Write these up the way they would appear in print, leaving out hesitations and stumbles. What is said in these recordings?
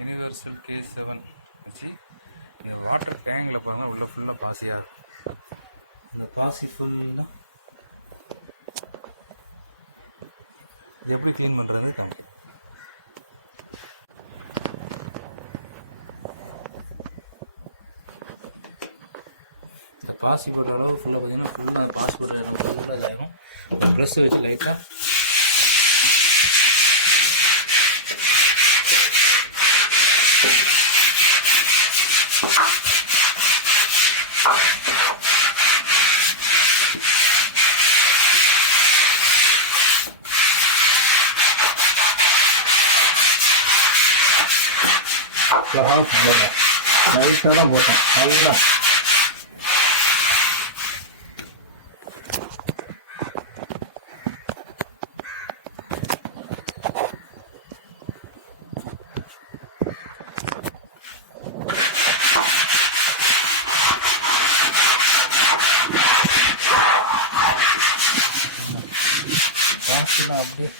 Universal K7 வச்சு water டேங்கில் பாருங்கள் உள்ள ஃபுல்லாக பாசியாக இருக்கும். இந்த பாசி ஃபுல்லாக இது எப்படி க்ளீன் பண்ணுறது கம்மி. இந்த பாசி போடுற அளவு ஃபுல்லாக பார்த்தீங்கன்னா ஃபுல்லாக அந்த பாசி போடுற அளவு ஃபுல்லாக இதாகும். ஒரு ப்ரெஷ்ஷை வச்சு லைட்டாக போடுறேன். லைட்டாக தான் போட்டேன். நல்லா அப்படியே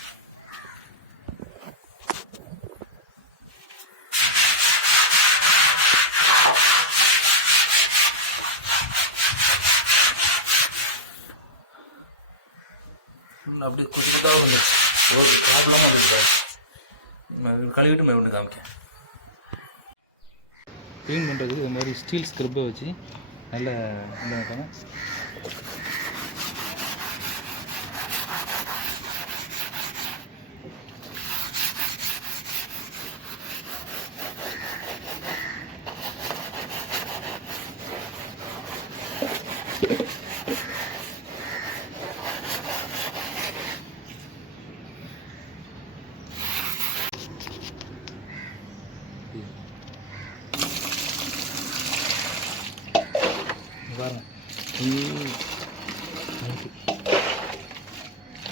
அப்படி கொஞ்சம் கொஞ்சமாக வந்துச்சு. ஒரு ப்ராப்ளமாக வந்துருக்கு. கழுவிட்டு மேற்கொண்டு காமிக்க. க்ளீன் பண்ணுறதுக்கு இது மாதிரி ஸ்டீல் ஸ்க்ரப்பை வச்சு நல்லா என்ன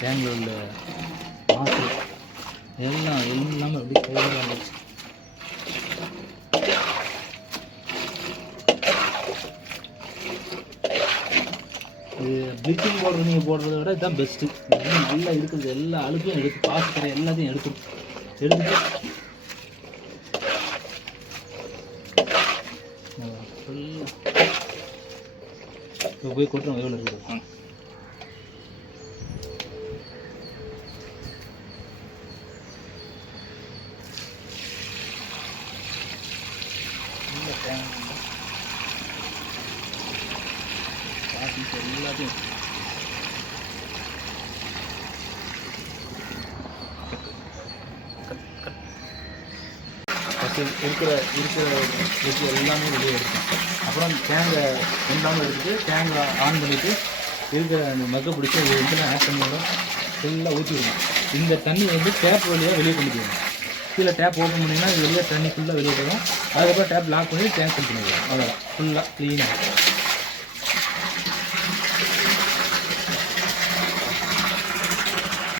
டேங்கில் உள்ள மாசு எல்லாமே அப்படி கையில் வந்துச்சு. இது ப்ளீச்சிங் பவுடர் நீங்கள் போடுறத விட இதுதான் பெஸ்ட்டு. நல்லா இருக்கிறது எல்லா அழுக்கையும் எடுத்து பாசி கரை எல்லாத்தையும் எடுத்துட்டு ஃபுல்லாக போய் கொட்டுறோம். எவ்வளோ இருக்குது எல்லாத்தையும் இருக்கிற வெட்டி எல்லாமே வெளியே எடுக்கும். அப்புறம் டேங்கை எல்லாமே எடுத்துட்டு டேங்கை ஆன் பண்ணிவிட்டு இருக்கிற அந்த மக்கை பிடிச்சி அது வந்து ஆட் பண்ணிவிடும். ஃபுல்லாக ஊற்றி விடணும். இந்த தண்ணி வந்து டேப் வழியாக வெளியே பண்ணிக்குவோம். கீழே டேப் ஓப்பன் பண்ணிங்கன்னா இது வெளியே தண்ணி ஃபுல்லாக வெளியே போகும். அதுக்கப்புறம் டேப் லாக் பண்ணி டேங்க் ஃபில் பண்ணிடுவோம். அவ்வளோதான், ஃபுல்லாக க்ளீனாக.